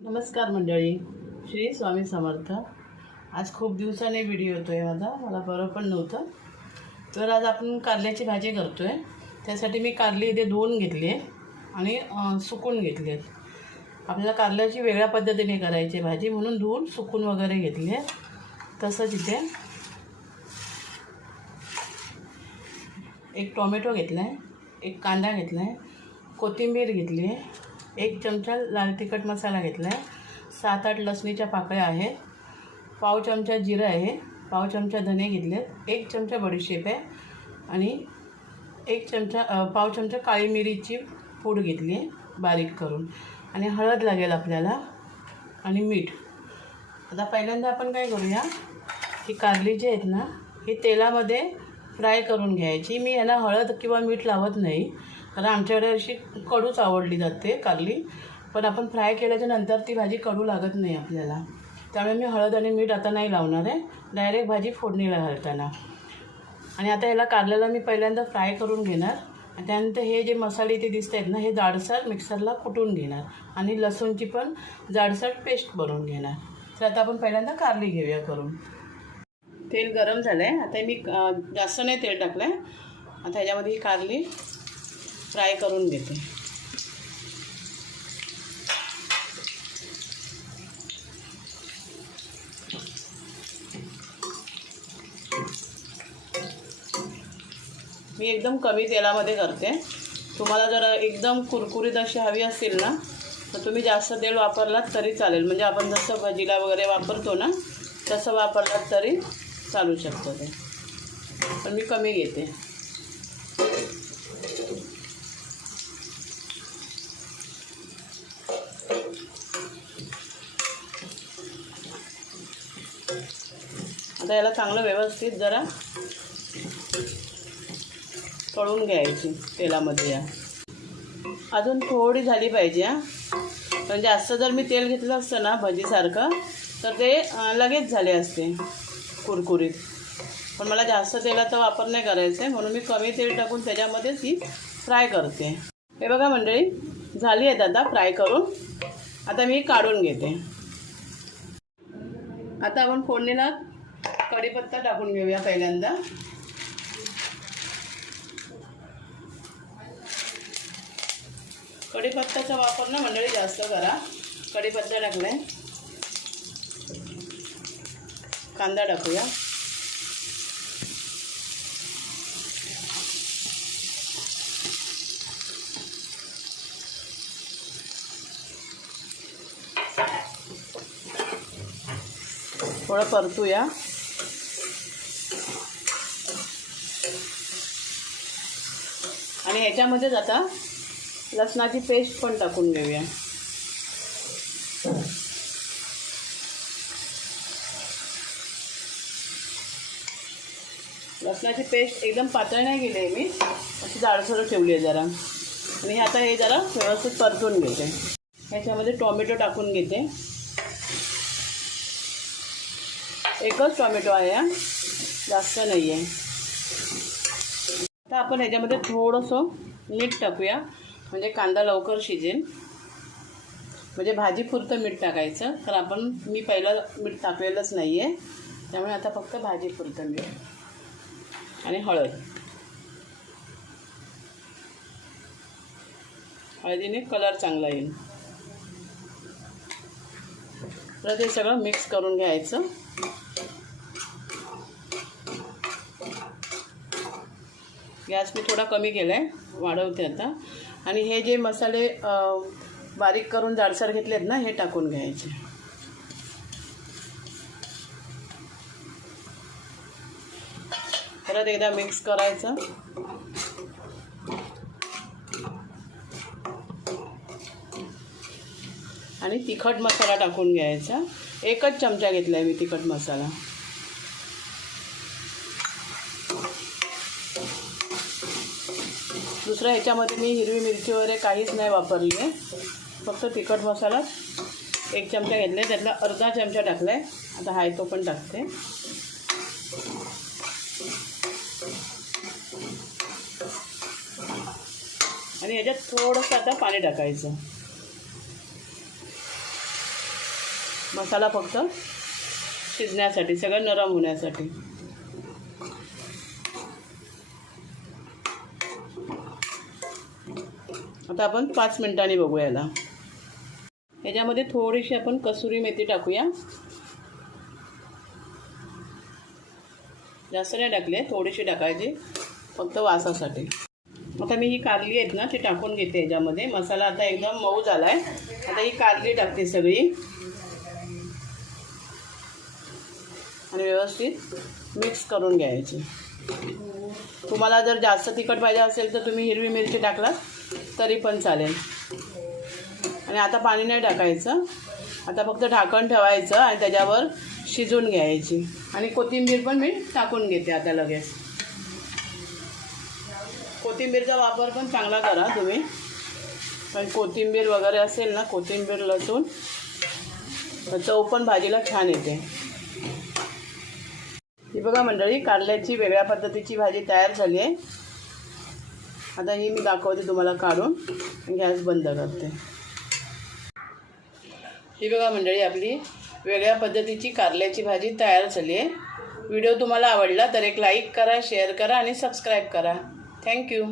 नमस्कार मंडळी. श्री स्वामी समर्थ. आज खूप दिवसाने व्हिडिओ येतो आहे माझा. मला बरं पण नव्हतं. तर आज आपण कारल्याची भाजी करतो आहे त्यासाठी मी कारली इथे धुवून घेतली आहे आणि सुकून घेतली आहेत. आपल्याला कारल्याची वेगळ्या पद्धतीने करायची भाजी म्हणून धुवून सुकून वगैरे घेतली आहे तसंच इथे एक टोमॅटो घेतला आहे एक कांदा घेतला आहे कोथिंबीर घेतली आहे. एक चमचा लाल तिखट मसाला घेतला आहे सात आठ लसणीच्या पाकळ्या आहेत. पाव चमचा जिरं आहे. पाव चमचा धने घेतले एक चमचा बडीशेप आहे. आणि एक चमचा पाव चमचा काळी मिरीची पूड घेतली आहे. बारीक करून. आणि हळद लागेल आपल्याला. आणि मीठ. आता पहिल्यांदा आपण काय करूया? की कारली जी आहेत ना ही तेलामध्ये फ्राय करून घ्यायची. मी यांना हळद किंवा मीठ लावत नाही. कारण आमच्याकडे अशी कडूच आवडली जाते कारली. पण आपण फ्राय केल्याच्यानंतर ती भाजी कडू लागत नाही आपल्याला. त्यामुळे मी हळद आणि मीठ आता नाही लावणार आहे. डायरेक्ट भाजी फोडणीला घालताना. आणि आता याला कारल्याला मी पहिल्यांदा फ्राय करून घेणार. आणि त्यानंतर हे जे मसाले इथे दिसत आहेत ना हे जाडसर मिक्सरला कुटून घेणार. आणि लसूणची पण जाडसर पेस्ट बनवून घेणार. तर आता आपण पहिल्यांदा कारली घेऊया करून. तेल गरम झालं आहे आता मी जास्त नाही तेल टाकलं आहे आता ह्याच्यामध्ये ही कारली. फ्राय करून घेते मी एकदम कमी तेलामध्ये करते. तुम्हाला जर एकदम कुरकुरीत अशी हवी असतील ना तर तुम्ही जास्त तेल वापरलात तरी चालेल. म्हणजे आपण जसं भजीला वगैरे वापरतो ना तसं वापरलात तरी चालू शकतं ते. पण मी कमी घेते. आता याला चांगलं व्यवस्थित जरा तळून घ्यायची तेलामध्ये या. अजून थोडी झाली पाहिजे हा. पण जास्त जर मी तेल घेतलं असतं ना भजीसारखं तर ते लगेच झाले असते कुरकुरीत. पण मला जास्त तेलाचा वापर नाही करायचा आहे म्हणून मी कमी तेल टाकून त्याच्यामध्ये ती फ्राय करते. हे बघा मंडळी झाली आहेत आता फ्राय करून. आता मी काढून घेते. आता आपण फोडणीला कढीपत्ता टाकून घेऊया पहिल्यांदा. कढीपत्त्याचा वापर ना मंडळी जास्त करा. कढीपत्ता टाकलाय. कांदा टाकूया. थोडं परतूया. आणि ह्याच्यामध्येच आता लसणाची पेस्ट पण टाकून घेऊया लसणाची पेस्ट एकदम पातळ नाही गेली आहे मी अशी जाडसर ठेवली आहे जरा. आणि आता हे जरा व्यवस्थित परतून घेते. ह्याच्यामध्ये टोमॅटो टाकून घेते. एकच टोमॅटो आहे हा जास्त नाही आहे आता आपण ह्याच्यामध्ये थोडंसं मीठ टाकूया. म्हणजे कांदा लवकर शिजेल. म्हणजे भाजी पुरतं मीठ टाकायचं. तर आपण मी पहिलं मीठ टाकलेलंच नाही आहे त्यामुळे आता फक्त भाजी पुरतं मीठ आणि हळद. हळदीने कलर चांगला येईल. परत हे सगळं मिक्स करून घ्यायचं. गॅस मी थोडा कमी केला आहे वाढवते आता. आणि हे जे मसाले बारीक करून जाडसर घेतलेत ना हे टाकून घ्यायचे. परत एकदा मिक्स करायचं. आणि तिखट मसाला टाकून घ्यायचा. एकच चमचा घेतला आहे मी तिखट मसाला. दुसरं ह्याच्यामध्ये मी हिरवी मिरची वगैरे काहीच नाही वापरली आहे. फक्त तिखट मसाला एक चमचा घेतला आहे त्यातला अर्धा चमचा टाकला आहे आता हाय तो पण टाकते. आणि ह्याच्यात थोडंसं आता पाणी टाकायचं. मसाला फक्त शिजण्यासाठी सगळं नरम होण्यासाठी. आता आपण पाच मिनिटांनी बघूया याला. याच्यामध्ये थोडीशी आपण कसुरी मेथी टाकूया. जास्त नाही टाकले थोडीशी टाकायची फक्त वासासाठी. आता मी ही कारली आहेत ना ती टाकून घेते याच्यामध्ये. मसाला आता एकदम मऊ झाला आहे आता ही कारली टाकते सगळी. आणि व्यवस्थित मिक्स करून घ्यायची. तुम्हाला जर जास्त तिखट पाहिजे असेल तर तुम्ही हिरवी मिरची टाकलात. तरी पण चालेल. आणि आता पाणी नाही टाकायचं. आता फक्त ढाकण ठेवायचं आणि त्याच्यावर शिजून घ्यायची. आणि कोथिंबीर पण मी टाकून घेते आता लगेच. कोथिंबीरचा वापर पण चांगला करा तुम्ही. पण कोथिंबीर वगैरे असेल ना कोथिंबीर लसूण तर चव पण भाजीला छान येते. ही बघा मंडळी कारल्याची वेगळ्या पद्धतीची भाजी तयार झाली आहे. आता ही मी दाखवते तुम्हाला काढून. गॅस बंद करते. ही बघा मंडळी आपली वेगळ्या पद्धतीची कारल्याची भाजी तयार झाली आहे. व्हिडिओ तुम्हाला आवडला तर एक लाईक करा शेअर करा आणि सबस्क्राईब करा. थँक्यू.